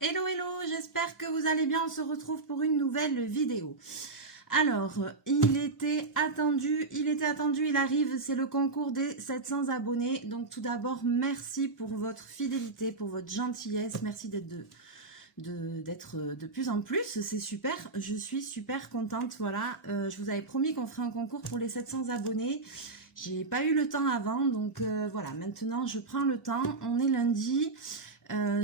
Hello, hello, j'espère que vous allez bien. On se retrouve pour une nouvelle vidéo. Alors, il était attendu, il arrive, c'est le concours des 700 abonnés. Donc tout d'abord, merci pour votre fidélité, pour votre gentillesse. Merci d'être de plus en plus, c'est super. Je suis super contente, voilà. Je vous avais promis qu'on ferait un concours pour les 700 abonnés. J'ai pas eu le temps avant, donc voilà, maintenant je prends le temps. On est lundi.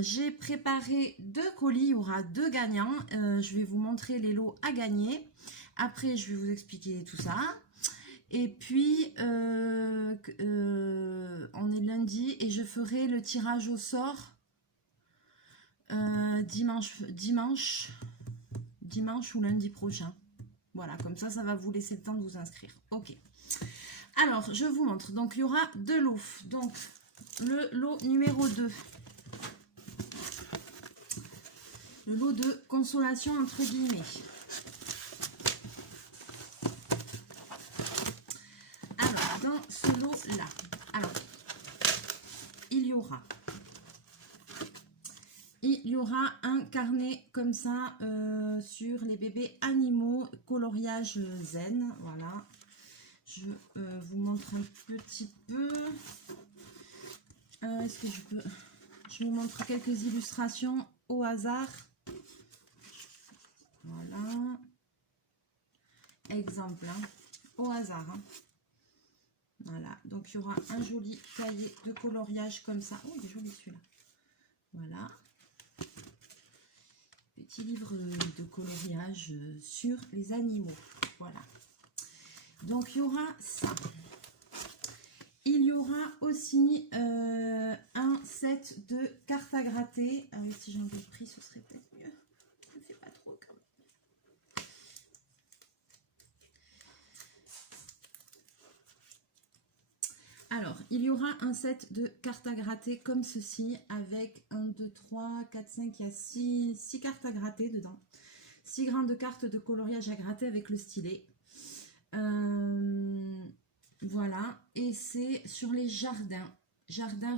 J'ai préparé 2 colis, il y aura 2 gagnants. Je vais vous montrer les lots à gagner. Après, je vais vous expliquer tout ça. Et puis, on est lundi et je ferai le tirage au sort dimanche ou lundi prochain. Voilà, comme ça va vous laisser le temps de vous inscrire. Ok. Alors, je vous montre. Donc, il y aura 2 lots. Donc, le lot numéro 2. Le lot de consolation entre guillemets. Alors, dans ce lot-là, alors, il y aura un carnet comme ça sur les bébés animaux, coloriage zen. Voilà. Je vous montre un petit peu. Est-ce que je peux... Je vous montre quelques illustrations au hasard. Voilà. Exemple, hein, au hasard. Hein. Voilà, donc il y aura un joli cahier de coloriage comme ça. Oh, il est joli celui-là. Voilà. Petit livre de coloriage sur les animaux. Voilà. Donc il y aura ça. Il y aura aussi un set de cartes à gratter. Ah oui, si j'enlève le prix, ce serait peut-être mieux. Je ne fais pas trop quand même. Alors, il y aura un set de cartes à gratter comme ceci avec 1, 2, 3, 4, 5, il y a 6 cartes à gratter dedans. 6 grains de cartes de coloriage à gratter avec le stylet. Voilà, et c'est sur les jardins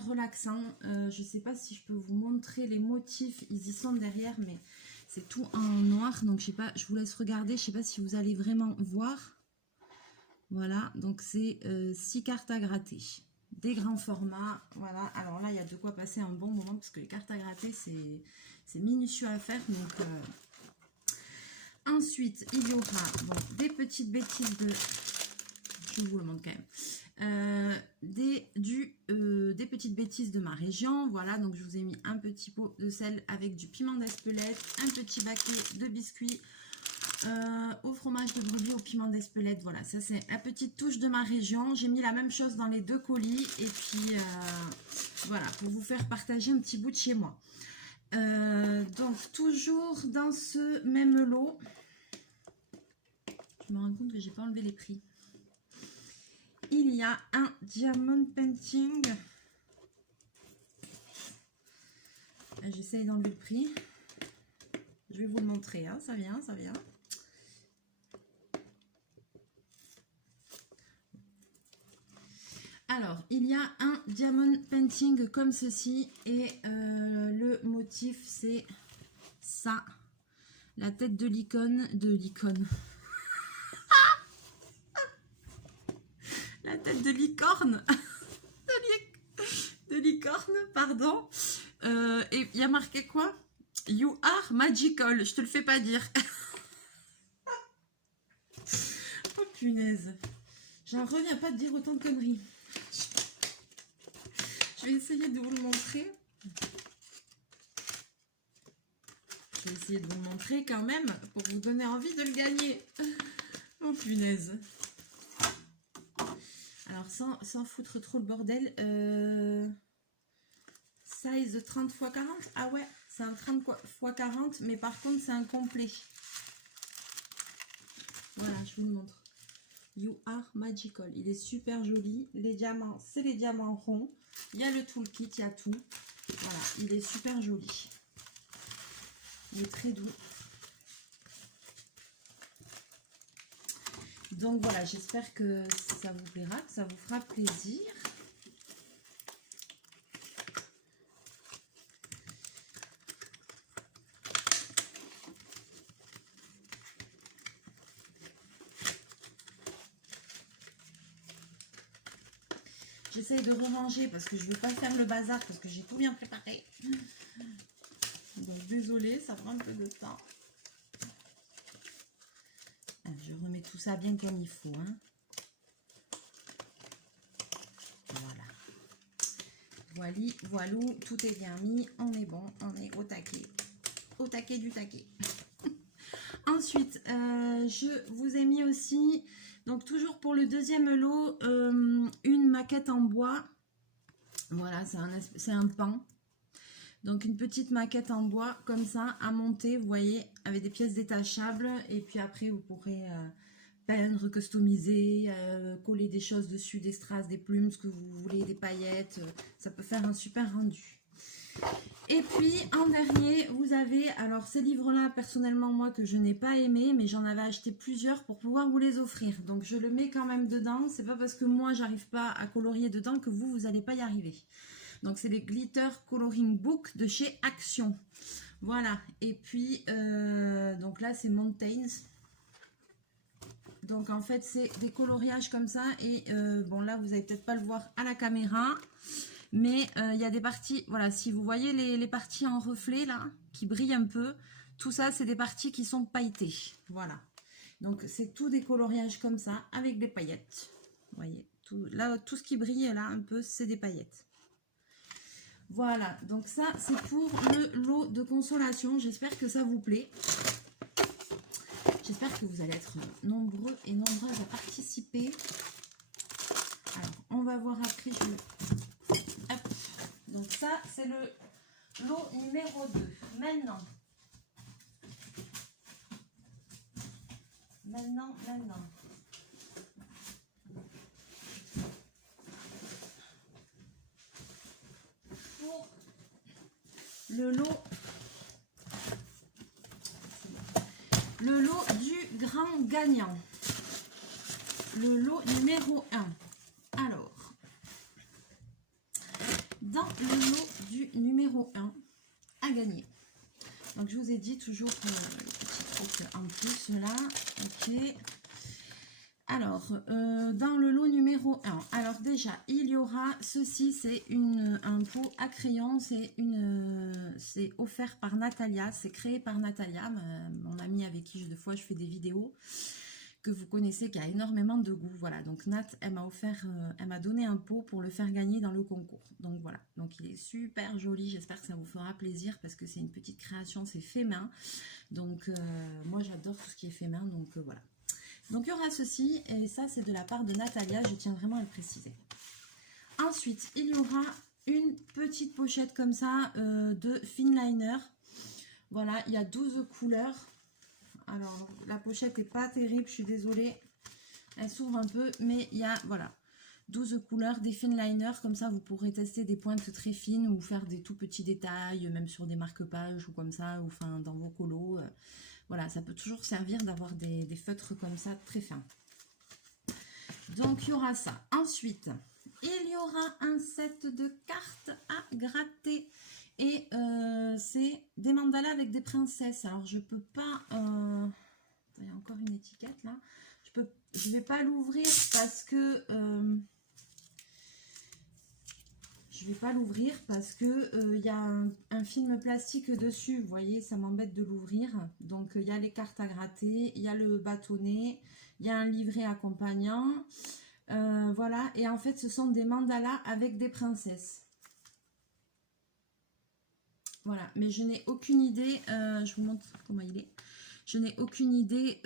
relaxants. Je ne sais pas si je peux vous montrer les motifs, ils y sont derrière, mais c'est tout en noir, donc je sais pas, je vous laisse regarder, je ne sais pas si vous allez vraiment voir. Voilà, donc c'est 6 cartes à gratter, des grands formats. Voilà, alors là il y a de quoi passer un bon moment parce que les cartes à gratter c'est minutieux à faire. Donc ensuite il y aura des petites bêtises de... Je vous le montre quand même. Des petites bêtises de ma région. Voilà, donc je vous ai mis un petit pot de sel avec du piment d'Espelette, un petit baquet de biscuits au fromage de brebis au piment d'Espelette. Voilà, ça c'est la petite touche de ma région. J'ai mis la même chose dans les 2 colis et puis voilà, pour vous faire partager un petit bout de chez moi. Donc toujours dans ce même lot, je me rends compte que j'ai pas enlevé les prix. Il y a un diamond painting. J'essaye d'enlever le prix. Je vais vous le montrer, hein. Ça vient, ça vient. Alors, il y a un diamond painting comme ceci et le motif c'est ça. La tête de l'icône, la tête de licorne, de licorne, pardon. Et il y a marqué quoi? You are magical. Je te le fais pas dire. Oh punaise. J'en reviens pas de dire autant de conneries. Je vais essayer de vous le montrer. Je vais essayer de vous le montrer quand même pour vous donner envie de le gagner. Oh punaise. Alors sans foutre trop le bordel. Size 30 x 40. Ah ouais, c'est un 30 x 40, mais par contre c'est un complet. Voilà, je vous le montre. You are magical. Il est super joli. Les diamants, c'est les diamants ronds. Il y a le toolkit, il y a tout. Voilà, il est super joli. Il est très doux. Donc voilà, j'espère que ça vous plaira, que ça vous fera plaisir. J'essaye de ranger parce que je ne veux pas faire le bazar parce que j'ai tout bien préparé. Donc désolée, ça prend un peu de temps. Je remets tout ça bien comme il faut. Hein. Voilà. Voilou, tout est bien mis. On est bon, on est au taquet. Au taquet du taquet. Ensuite, je vous ai mis aussi, donc toujours pour le deuxième lot, une maquette en bois. Voilà, c'est un pan. Donc une petite maquette en bois comme ça à monter, vous voyez, avec des pièces détachables. Et puis après, vous pourrez peindre, customiser, coller des choses dessus, des strass, des plumes, ce que vous voulez, des paillettes. Ça peut faire un super rendu. Et puis en dernier, vous avez, alors ces livres-là, personnellement, moi, que je n'ai pas aimé, mais j'en avais acheté plusieurs pour pouvoir vous les offrir. Donc je le mets quand même dedans. C'est pas parce que moi, j'arrive pas à colorier dedans que vous n'allez pas y arriver. Donc c'est les Glitter Coloring Book de chez Action. Voilà. Et puis, donc là, c'est Mountains. Donc en fait, c'est des coloriages comme ça. Et bon, là, vous n'allez peut-être pas le voir à la caméra. Mais il y a des parties, voilà, si vous voyez les parties en reflet là, qui brillent un peu, tout ça c'est des parties qui sont pailletées, voilà. Donc c'est tout des coloriages comme ça, avec des paillettes, vous voyez, là tout ce qui brille là un peu, c'est des paillettes. Voilà, donc ça c'est pour le lot de consolation, j'espère que ça vous plaît. J'espère que vous allez être nombreux et nombreuses à participer. Alors, on va voir après, donc ça, c'est le lot numéro 2. Maintenant. Pour le lot du grand gagnant. Le lot numéro 1. Alors, dans le lot du numéro 1 à gagner. Donc je vous ai dit toujours le petit truc en plus là. Ok. Alors, dans le lot numéro 1, alors déjà, il y aura ceci, c'est un pot à crayon, c'est offert par Natalia, c'est créé par Natalia, mon amie avec qui des fois je fais des vidéos, que vous connaissez, qui a énormément de goût. Voilà, donc Nat, elle m'a donné un pot pour le faire gagner dans le concours. Donc voilà, donc il est super joli, j'espère que ça vous fera plaisir parce que c'est une petite création, c'est fait main. Donc moi j'adore tout ce qui est fait main, donc voilà. Donc il y aura ceci, et ça c'est de la part de Natalia, je tiens vraiment à le préciser. Ensuite, il y aura une petite pochette comme ça de Finliner. Voilà, il y a 12 couleurs. Alors, la pochette n'est pas terrible, je suis désolée. Elle s'ouvre un peu, mais il y a, voilà, 12 couleurs, des Finliner. Comme ça, vous pourrez tester des pointes très fines ou faire des tout petits détails, même sur des marque-pages ou comme ça, ou enfin dans vos colos. Voilà, ça peut toujours servir d'avoir des feutres comme ça, très fins. Donc, il y aura ça. Ensuite, il y aura un set de cartes à gratter. Et c'est des mandalas avec des princesses. Alors, je peux pas... il y a encore une étiquette, là. Je vais pas l'ouvrir parce que... je vais pas l'ouvrir parce que il y a un film plastique dessus, vous voyez, ça m'embête de l'ouvrir. Donc il y a les cartes à gratter, il y a le bâtonnet, il y a un livret accompagnant, voilà. Et en fait, ce sont des mandalas avec des princesses. Voilà, mais je n'ai aucune idée, je vous montre comment il est. Je n'ai aucune idée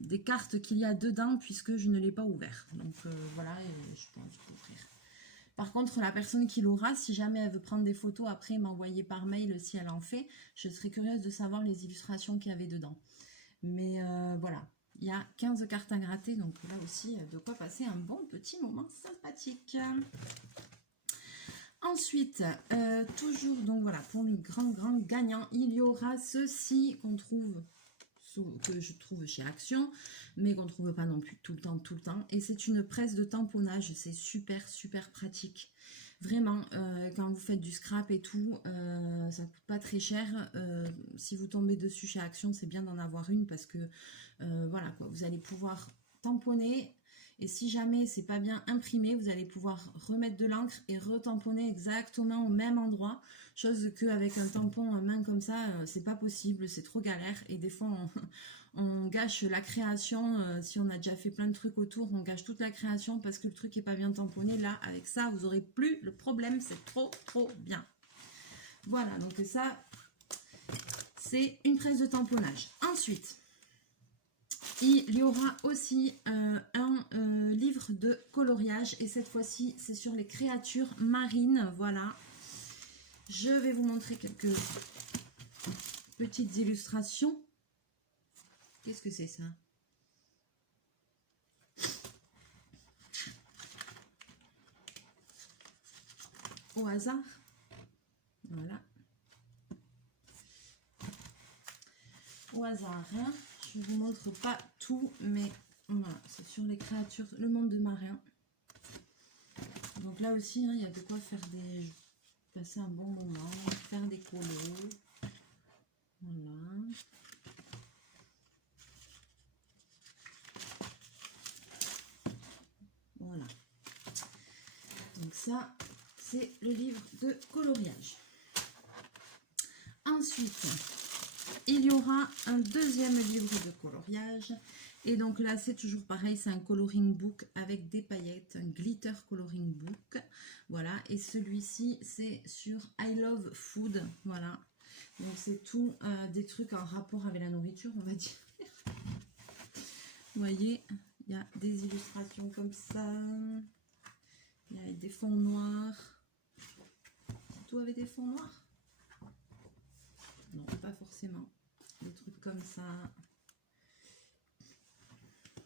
des cartes qu'il y a dedans puisque je ne l'ai pas ouvert. Donc voilà, je pense l'ouvrir. Par contre, la personne qui l'aura, si jamais elle veut prendre des photos, après m'envoyer par mail si elle en fait, je serais curieuse de savoir les illustrations qu'il y avait dedans. Mais voilà, il y a 15 cartes à gratter, donc là aussi, de quoi passer un bon petit moment sympathique. Ensuite, toujours, donc voilà, pour le grand gagnant, il y aura ceci qu'on trouve... que je trouve chez Action, mais qu'on ne trouve pas non plus tout le temps. Et c'est une presse de tamponnage, c'est super pratique. Vraiment, quand vous faites du scrap et tout, ça ne coûte pas très cher. Si vous tombez dessus chez Action, c'est bien d'en avoir une parce que, voilà, quoi, vous allez pouvoir tamponner Et si jamais c'est pas bien imprimé, vous allez pouvoir remettre de l'encre et retamponner exactement au même endroit. Chose qu'avec un tampon main comme ça, c'est pas possible, c'est trop galère. Et des fois, on gâche la création. Si on a déjà fait plein de trucs autour, on gâche toute la création parce que le truc est pas bien tamponné. Là, avec ça, vous aurez plus le problème. C'est trop bien. Voilà, donc ça, c'est une presse de tamponnage. Ensuite, il y aura aussi un livre de coloriage. Et cette fois-ci, c'est sur les créatures marines. Voilà. Je vais vous montrer quelques petites illustrations. Qu'est-ce que c'est ça? Au hasard. Voilà. Au hasard, hein. Je ne vous montre pas tout, mais voilà, c'est sur les créatures, le monde de marin. Donc là aussi, hein, il y a de quoi faire passer un bon moment, faire des colos. Voilà. Voilà. Donc ça, c'est le livre de coloriage. Ensuite, il y aura un deuxième livre de coloriage. Et donc là, c'est toujours pareil, c'est un coloring book avec des paillettes, un glitter coloring book. Voilà, et celui-ci, c'est sur I Love Food. Voilà, donc c'est tout des trucs en rapport avec la nourriture, on va dire. Vous voyez, il y a des illustrations comme ça. Il y a des fonds noirs. C'est tout avec des fonds noirs? Non, pas forcément. Des trucs comme ça.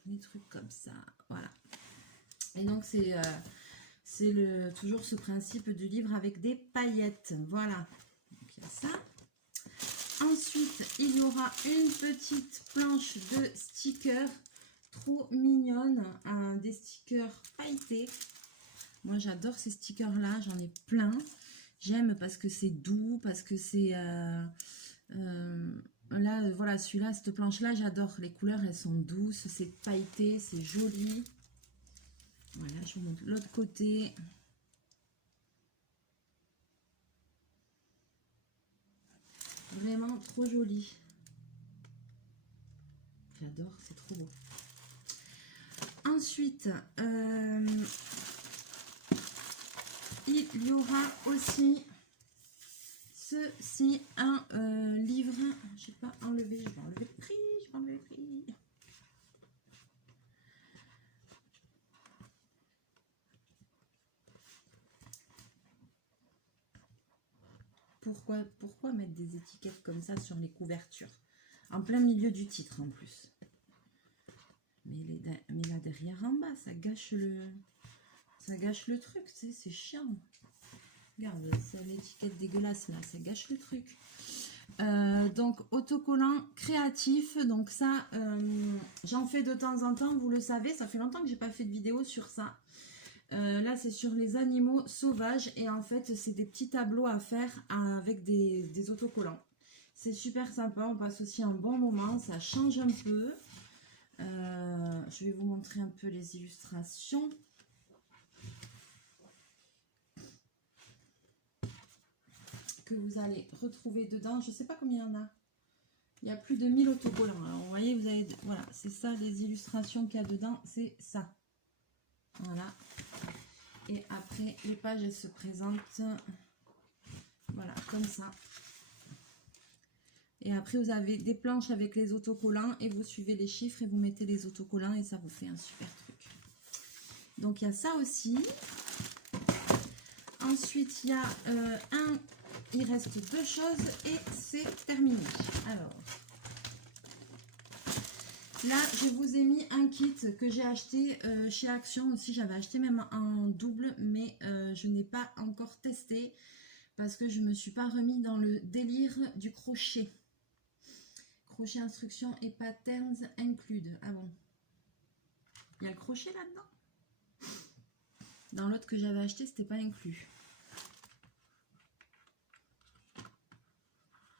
Des trucs comme ça. Voilà. Et donc, c'est toujours ce principe du livre avec des paillettes. Voilà. Donc, il y a ça. Ensuite, il y aura une petite planche de stickers. Trop mignonne. Des stickers pailletés. Moi, j'adore ces stickers-là. J'en ai plein. J'aime parce que c'est doux, parce que c'est... là, voilà, celui-là, cette planche-là, j'adore. Les couleurs, elles sont douces, c'est pailleté, c'est joli. Voilà, je vous montre l'autre côté. Vraiment trop joli. J'adore, c'est trop beau. Ensuite, il y aura aussi ceci, un livre. Je ne sais pas enlever, je vais enlever le prix, je vais enlever le prix. Pourquoi mettre des étiquettes comme ça sur les couvertures? En plein milieu du titre en plus. Mais là derrière en bas, ça gâche le truc, c'est chiant. Regarde, c'est l'étiquette dégueulasse là, ça gâche le truc. Donc autocollant créatif, donc ça j'en fais de temps en temps, vous le savez, ça fait longtemps que j'ai pas fait de vidéo sur ça. Là c'est sur les animaux sauvages et en fait c'est des petits tableaux à faire avec des autocollants. C'est super sympa, on passe aussi un bon moment, ça change un peu. Je vais vous montrer un peu les illustrations. Que vous allez retrouver dedans. Je ne sais pas combien il y en a. Il y a plus de 1000 autocollants. Alors, vous voyez, vous avez... Voilà, c'est ça, les illustrations qu'il y a dedans, c'est ça. Voilà. Et après, les pages, elles se présentent... Voilà, comme ça. Et après, vous avez des planches avec les autocollants et vous suivez les chiffres et vous mettez les autocollants et ça vous fait un super truc. Donc, il y a ça aussi. Ensuite, il y a il reste deux choses et c'est terminé. Alors, là, je vous ai mis un kit que j'ai acheté chez Action aussi. J'avais acheté même en double, mais je n'ai pas encore testé parce que je ne me suis pas remis dans le délire du crochet. Crochet, instructions et patterns include. Ah bon? Il y a le crochet là-dedans? Dans l'autre que j'avais acheté, c'était pas inclus.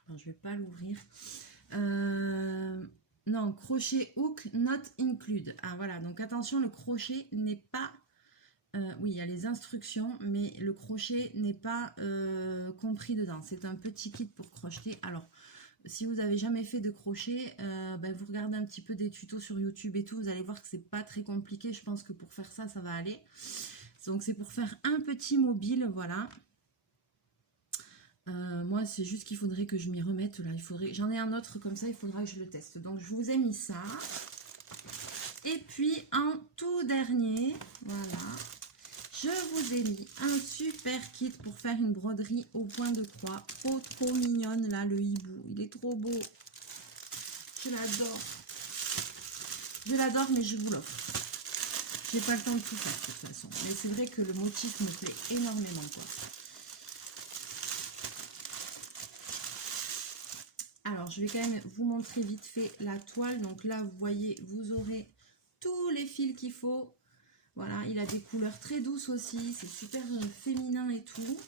Alors, je vais pas l'ouvrir. Non, Non, crochet hook not include. Ah voilà, donc attention, le crochet n'est pas... oui, il y a les instructions, mais le crochet n'est pas compris dedans. C'est un petit kit pour crocheter. Alors, si vous n'avez jamais fait de crochet, vous regardez un petit peu des tutos sur YouTube et tout, vous allez voir que c'est pas très compliqué. Je pense que pour faire ça, ça va aller. Donc, c'est pour faire un petit mobile, voilà. Moi, c'est juste qu'il faudrait que je m'y remette là. J'en ai un autre comme ça, il faudra que je le teste. Donc, je vous ai mis ça. Et puis, en tout dernier, voilà, je vous ai mis un super kit pour faire une broderie au point de croix. Trop mignonne là, le hibou. Il est trop beau. Je l'adore. Je l'adore, mais je vous l'offre. J'ai pas le temps de tout faire de toute façon. Mais c'est vrai que le motif me plaît énormément, quoi. Alors, je vais quand même vous montrer vite fait la toile. Donc là, vous voyez, vous aurez tous les fils qu'il faut. Voilà, il a des couleurs très douces aussi. C'est super féminin et tout.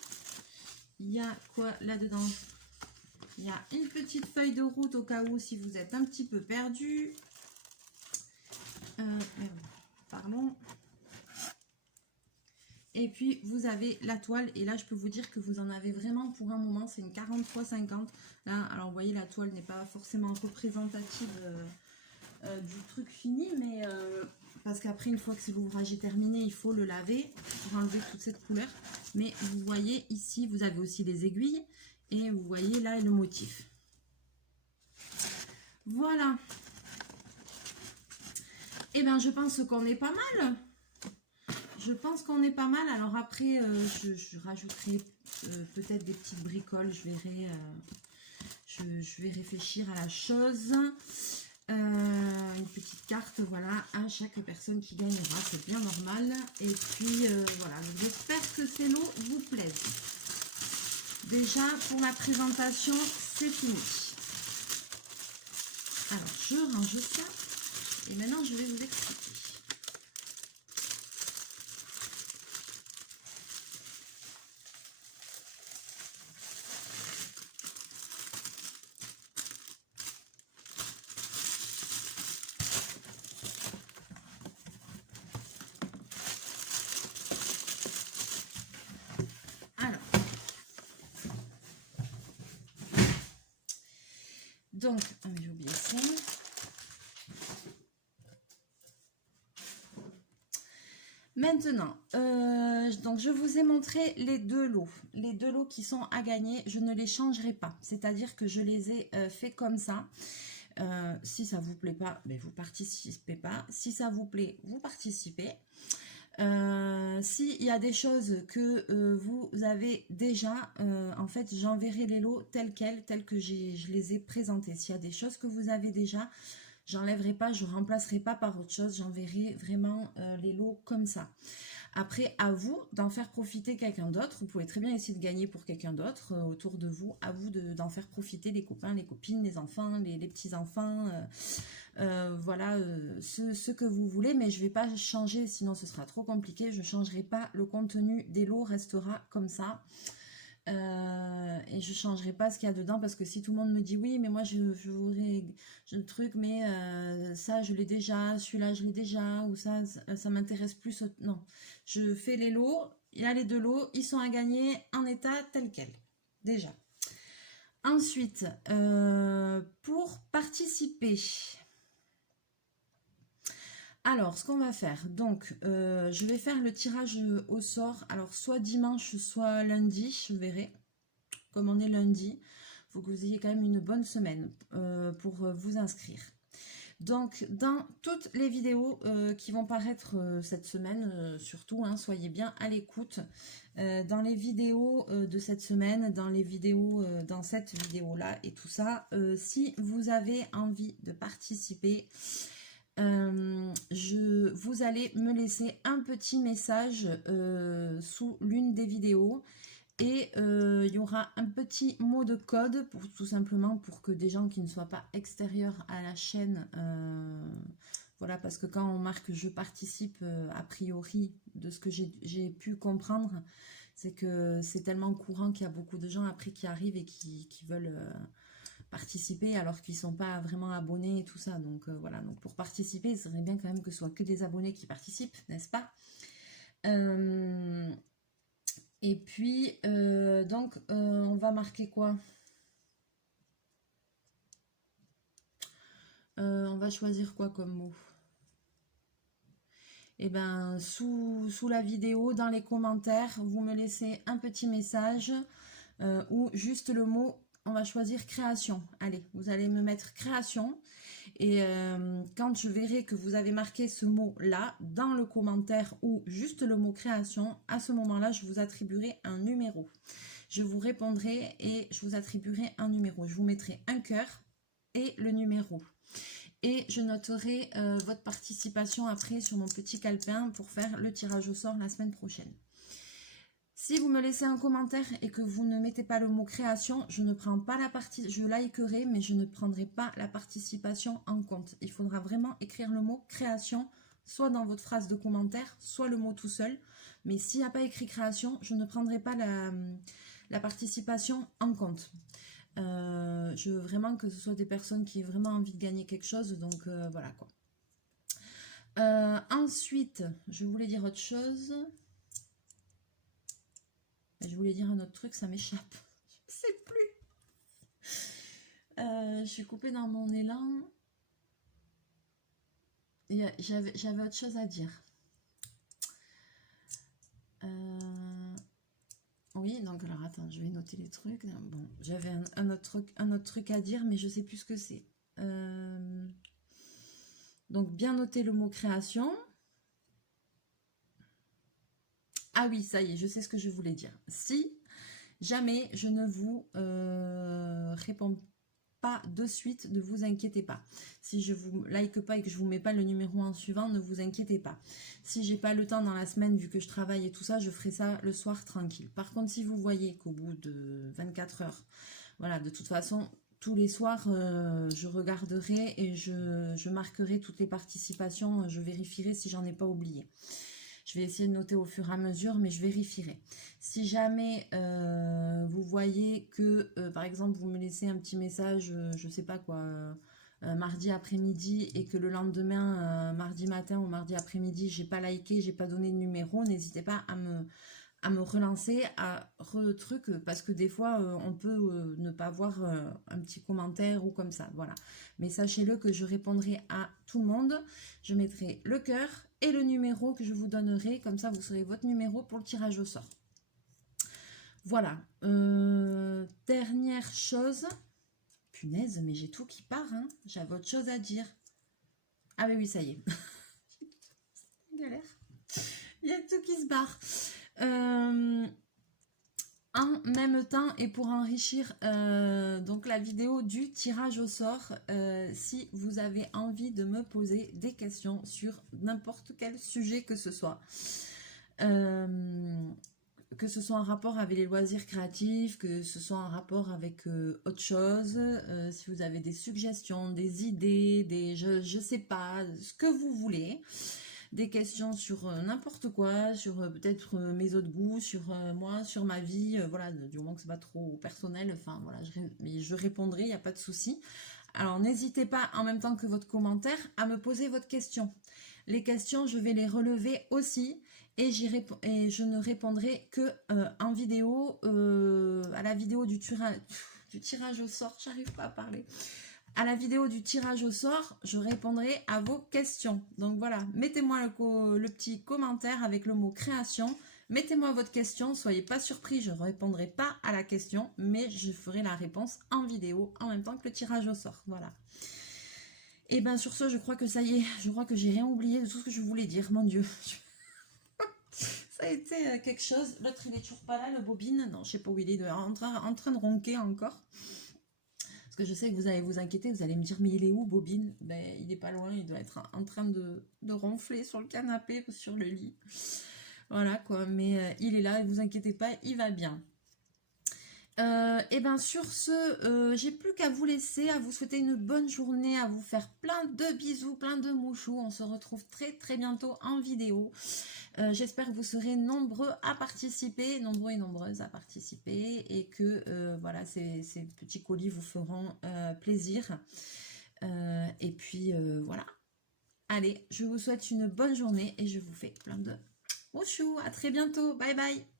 Il y a quoi là-dedans? Il y a une petite feuille de route au cas où si vous êtes un petit peu perdu. Pardon. Et puis, vous avez la toile. Et là, je peux vous dire que vous en avez vraiment pour un moment. C'est une 40 x 50. Là, alors, vous voyez, la toile n'est pas forcément représentative du truc fini. Mais parce qu'après, une fois que l'ouvrage est terminé, il faut le laver pour enlever toute cette couleur. Mais vous voyez, ici, vous avez aussi les aiguilles. Et vous voyez, là, le motif. Voilà. Et bien, je pense qu'on est pas mal. Je pense qu'on est pas mal. Alors après, je rajouterai peut-être des petites bricoles. Je verrai. Je vais réfléchir à la chose. Une petite carte, voilà, à chaque personne qui gagnera. C'est bien normal. Et puis, voilà. J'espère que ces lots vous plaisent. Déjà, pour la présentation, c'est fini. Alors, je range ça. Et maintenant, je vais vous expliquer. Donc, j'ai oublié ça. Maintenant, donc je vous ai montré les deux lots. Les deux lots qui sont à gagner, je ne les changerai pas. C'est-à-dire que je les ai fait comme ça. Si ça vous plaît pas, ben vous participez pas. Si ça vous plaît, vous participez. S'il y a des choses que vous avez déjà, en fait, j'enverrai les lots tels que je les ai présentés. S'il y a des choses que vous avez déjà, j'enlèverai pas, je remplacerai pas par autre chose. J'enverrai vraiment les lots comme ça. Après, à vous d'en faire profiter quelqu'un d'autre. Vous pouvez très bien essayer de gagner pour quelqu'un d'autre autour de vous. À vous d'en faire profiter les copains, les copines, les enfants, les petits-enfants. Voilà, ce que vous voulez. Mais je ne vais pas changer, sinon ce sera trop compliqué. Je ne changerai pas. Le contenu des lots restera comme ça. Et je ne changerai pas ce qu'il y a dedans. Parce que si tout le monde me dit oui, mais moi je voudrais le truc, mais ça je l'ai déjà, celui-là je l'ai déjà, ou ça m'intéresse plus. Non. Je fais les lots, il y a les deux lots, ils sont à gagner en état tel quel, déjà. Ensuite, pour participer, alors ce qu'on va faire, donc je vais faire le tirage au sort, alors soit dimanche, soit lundi, je verrai, comme on est lundi, il faut que vous ayez quand même une bonne semaine pour vous inscrire. Donc, dans toutes les vidéos qui vont paraître cette semaine, surtout, hein, soyez bien à l'écoute. Dans les vidéos de cette semaine, dans les vidéos, dans cette vidéo-là et tout ça, si vous avez envie de participer, vous allez me laisser un petit message sous l'une des vidéos. Et il y aura un petit mot de code, tout simplement pour que des gens qui ne soient pas extérieurs à la chaîne, voilà, parce que quand on marque je participe, a priori, de ce que j'ai pu comprendre, c'est que c'est tellement courant qu'il y a beaucoup de gens après qui arrivent et qui veulent participer alors qu'ils ne sont pas vraiment abonnés et tout ça. Donc voilà, donc pour participer, il serait bien quand même que ce soit que des abonnés qui participent, n'est-ce pas? Et puis, donc, on va marquer quoi? On va choisir quoi comme mot? Eh ben, sous la vidéo, dans les commentaires, vous me laissez un petit message ou juste le mot, on va choisir création. Allez, vous allez me mettre création. Et quand je verrai que vous avez marqué ce mot-là dans le commentaire ou juste le mot création, à ce moment-là, je vous attribuerai un numéro. Je vous répondrai et je vous attribuerai un numéro. Je vous mettrai un cœur et le numéro. Et je noterai votre participation après sur mon petit calepin pour faire le tirage au sort la semaine prochaine. Si vous me laissez un commentaire et que vous ne mettez pas le mot création, je ne prends pas la partie, je likerai, mais je ne prendrai pas la participation en compte. Il faudra vraiment écrire le mot création, soit dans votre phrase de commentaire, soit le mot tout seul. Mais s'il n'y a pas écrit création, je ne prendrai pas la participation en compte. Je veux vraiment que ce soit des personnes qui aient vraiment envie de gagner quelque chose, donc voilà quoi. Ensuite, je voulais dire autre chose. Je voulais dire un autre truc, ça m'échappe. Je ne sais plus. Je suis coupée dans mon élan. J'avais autre chose à dire. Oui, donc alors attends, je vais noter les trucs. Bon, j'avais un autre truc à dire, mais je ne sais plus ce que c'est. Donc bien noter le mot création. Ah oui, ça y est, je sais ce que je voulais dire. Si jamais je ne vous réponds pas de suite, ne vous inquiétez pas. Si je vous like pas et que je vous mets pas le numéro en suivant, ne vous inquiétez pas. Si j'ai pas le temps dans la semaine, vu que je travaille et tout ça, je ferai ça le soir tranquille. Par contre, si vous voyez qu'au bout de 24 heures, voilà, de toute façon, tous les soirs, je regarderai et je marquerai toutes les participations, je vérifierai si j'en ai pas oublié. Je vais essayer de noter au fur et à mesure, mais je vérifierai. Si jamais vous voyez que, par exemple, vous me laissez un petit message, je ne sais pas quoi, mardi après-midi, et que le lendemain, mardi matin ou mardi après-midi, j'ai pas liké, j'ai pas donné de numéro, n'hésitez pas à me relancer, parce que des fois, on peut ne pas voir un petit commentaire ou comme ça, voilà. Mais sachez-le que je répondrai à tout le monde, je mettrai le cœur et le numéro que je vous donnerai, comme ça vous saurez votre numéro pour le tirage au sort. Voilà, dernière chose, punaise, mais j'ai tout qui part, hein. J'avais autre chose à dire. Ah oui, ça y est, galère, il y a tout qui se barre. En même temps et pour enrichir donc la vidéo du tirage au sort, si vous avez envie de me poser des questions sur n'importe quel sujet que ce soit en rapport avec les loisirs créatifs, que ce soit en rapport avec autre chose, si vous avez des suggestions, des idées, je sais pas, ce que vous voulez, des questions sur n'importe quoi, sur peut-être mes autres goûts, sur moi, sur ma vie, voilà, du moment que c'est pas trop personnel, enfin voilà, je répondrai, il n'y a pas de souci. Alors n'hésitez pas en même temps que votre commentaire à me poser votre question. Les questions, je vais les relever aussi et je ne répondrai que en vidéo, à la vidéo du tirage au sort, j'arrive pas à parler. À la vidéo du tirage au sort, je répondrai à vos questions. Donc voilà, mettez-moi le petit commentaire avec le mot création. Mettez-moi votre question, soyez pas surpris, je ne répondrai pas à la question, mais je ferai la réponse en vidéo en même temps que le tirage au sort. Voilà. Et bien sur ce, je crois que ça y est, je crois que j'ai rien oublié de tout ce que je voulais dire, mon Dieu. Ça a été quelque chose. L'autre, il est toujours pas là, le bobine. Non, je sais pas où il est, en train de ronquer encore. Parce que je sais que vous allez vous inquiéter, vous allez me dire, mais il est où, Bobine? Ben, il est pas loin, il doit être en train de ronfler sur le canapé ou sur le lit. Voilà, quoi, mais il est là, et vous inquiétez pas, il va bien. Et bien sur ce, j'ai plus qu'à vous laisser, à vous souhaiter une bonne journée, à vous faire plein de bisous, plein de mouchous. On se retrouve très très bientôt en vidéo. J'espère que vous serez nombreux à participer, nombreux et nombreuses à participer, et que voilà, ces petits colis vous feront plaisir. Et puis voilà. Allez, je vous souhaite une bonne journée et je vous fais plein de mouchous. À très bientôt. Bye bye.